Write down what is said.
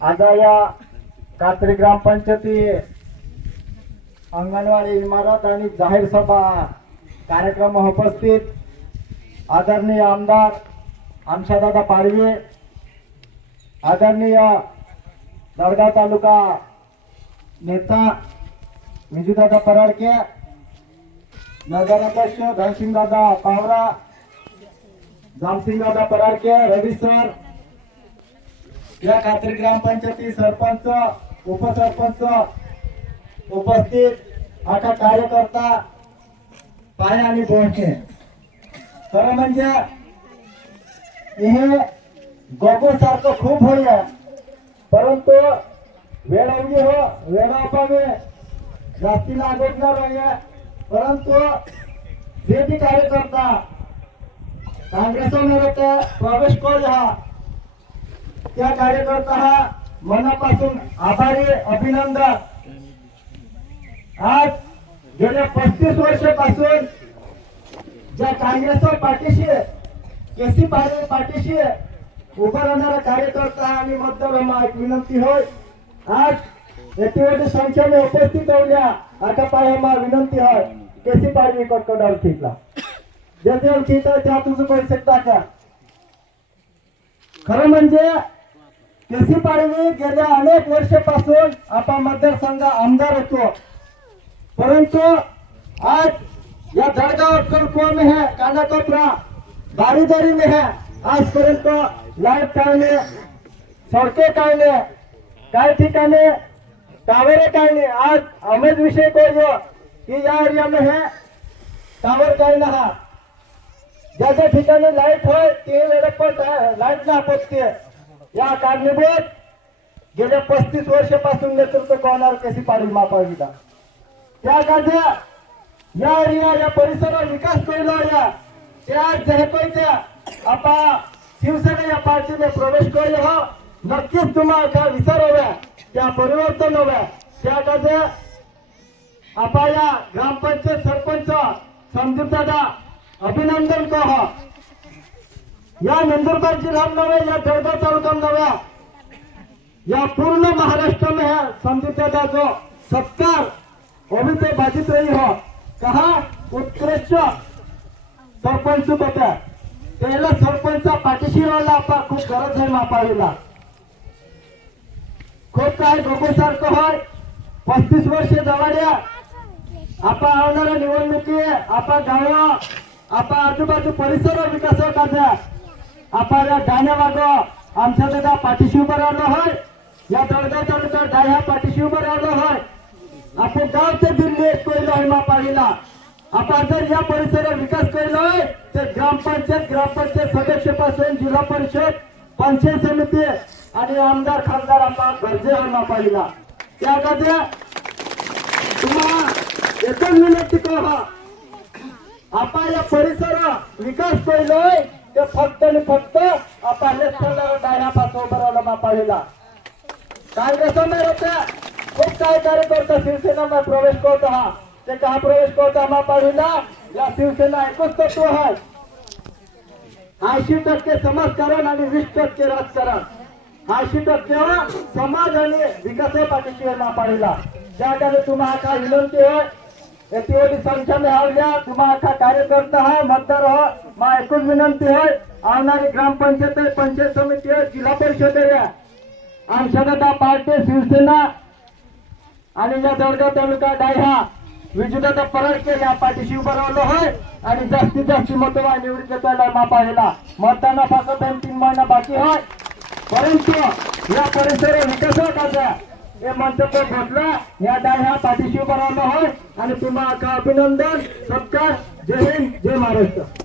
आता या कात्री ग्रामपंचायती अंगणवाडी इमारत आणि जाहीर सभा कार्यक्रम उपस्थित आदरणीय आमदार आमशादादा पाडवे आदरणीय दडगाव तालुका नेता विजूदादा पराडके नगराध्यक्ष धनसिंगदादा पावरा जामसिंगदादा पराडके रवी सर या कात्री ग्रामपंचायती सरपंच उपसरपंच उपस्थित आता कार्यकर्ता पाय आणि बोलके खरं म्हणजे हे गोगो सारखं खूप होईल. परंतु वेळ अवघी हो वेळाअभावी जास्ती लागणार आहे परंतु जे बी कार्यकर्ता काँग्रेसमध्ये प्रवेश करू हा त्या कार्यकर्ता हा मनापासून आभारी अभिनंदन. आज गेल्या पस्तीस वर्षापासून ज्या काँग्रेसच्या पाठीशी केसी पाटील पाठीशी उभा राहणारा कार्यकर्ता आणि मतदार एक विनंती होय. आज एटीवरती संख्येने उपस्थित होऊया आता पाय मा विनंती होय. केसी पाटील कटकडावर खिचला जे जे खिच त्या तुझं पैसे टाका. खरं म्हणजे केसी पाडवी गेल्या अनेक वर्षापासून आपण मतदारसंघ आमदार होतो. परंतु आज या जळगाव कलकुआ में है कांदा कोपरा बारीदारी में है आजपर्यंत लाइट काढणे सडके काढणे काही ठिकाणी टावरे काढणे आज अमेज विषय बोललो हो? की या एरिया में है टावर काढणं हा ज्या ज्या ठिकाणी लाइट होय ते वेळेपट लाइट ना पोचते या कारणीभूत गेल्या पस्तीस वर्षापासून नेतृत्व कोणावर कशी पाडील मापावीला त्या गाज्या या एरिया या परिसरात विकास करिला त्या जहपैच्या आपा शिवसेना या पार्टीने प्रवेश करू हो नक्कीच तुम्हाला त्या विचार हव्या त्या परिवर्तन हव्या त्या गाज्या आपा या ग्रामपंचायत सरपंच संदीप दादा अभिनंदन कह या नंदुरबार जिल्हा नव्हे या जळगाव तालुका नव्या या पूर्ण महाराष्ट्र में है संदीप दादा जो सत्कार. अभी तो बाधित रही हो. कहा? उत्कृष्ट सरपंच होत्या. त्याला सरपंच पाठीशी राहिला आपण खूप गरज आहे मापावीला खूप काय गोगोसारखं होय. पस्तीस वर्ष जवळ्या आपण आवणाऱ्या निवडणुकी आपण गाव आपण आजूबाजू परिसर विकास करता आपल्या या गाण्यामाग आमच्या दादा पाठीशी उभं राहिलो होय. या दळगाव तालुका डाय पाठीशी उभं राहिलो होय. आपण गाव ते दिल्ली एक पहिलं आहे मापावीला आपण जर या परिसरात विकास केलाय तर ग्रामपंचायत ग्रामपंचायत सदस्यपासून जिल्हा परिषद पंचायत समिती आणि आमदार खासदार आपला गरजे आहे पाहिला त्या गद्या तुम्हाला एकच विनंती करा. आपण या परिसरात विकास केलोय ते फक्त आणि फक्त आपण लेफ्टनर डायनापासून उभं राहिलं मापावीला. काँग्रेसमध्ये होत्या खूप काही कार्यकर्ता शिवसेना प्रवेश करतो हा ते का प्रवेश करता मापाळीला या शिवसेना एकच तत्व आहे. ऐंशी टक्के समाजकारण आणि वीस टक्के राजकारण. ऐंशी टक्के समाज आणि विकास पाठीशी ज्या त्याकडे तुम्हाला काय विनंती आहे एटीओडी संख्याने आवल्या तुम्हाला का कार्यकर्ता हा मतदार हो मा एकूच विनंती आहे आवणारी ग्रामपंचायत आहे, पंचायत समिती आहे, जिल्हा परिषद आहे आमच्या पार्टी शिवसेना आणि या दडगाव तालुका डायहा विजयदादा पराडके या पाठीशी उभं राहिलो होय आणि जास्तीत जास्त मतदार निवडीत त्याला मापायला मतदाना फक्त दोन तीन महिना बाकी होय परंतु या परिसर विकासाचा हे मंतव्य घेतलं. या डायहा पाठीशी उभा राहिलो होय आणि तुम्हाला अभिनंदन? सत्कार. जय हिंद. जय महाराष्ट्र.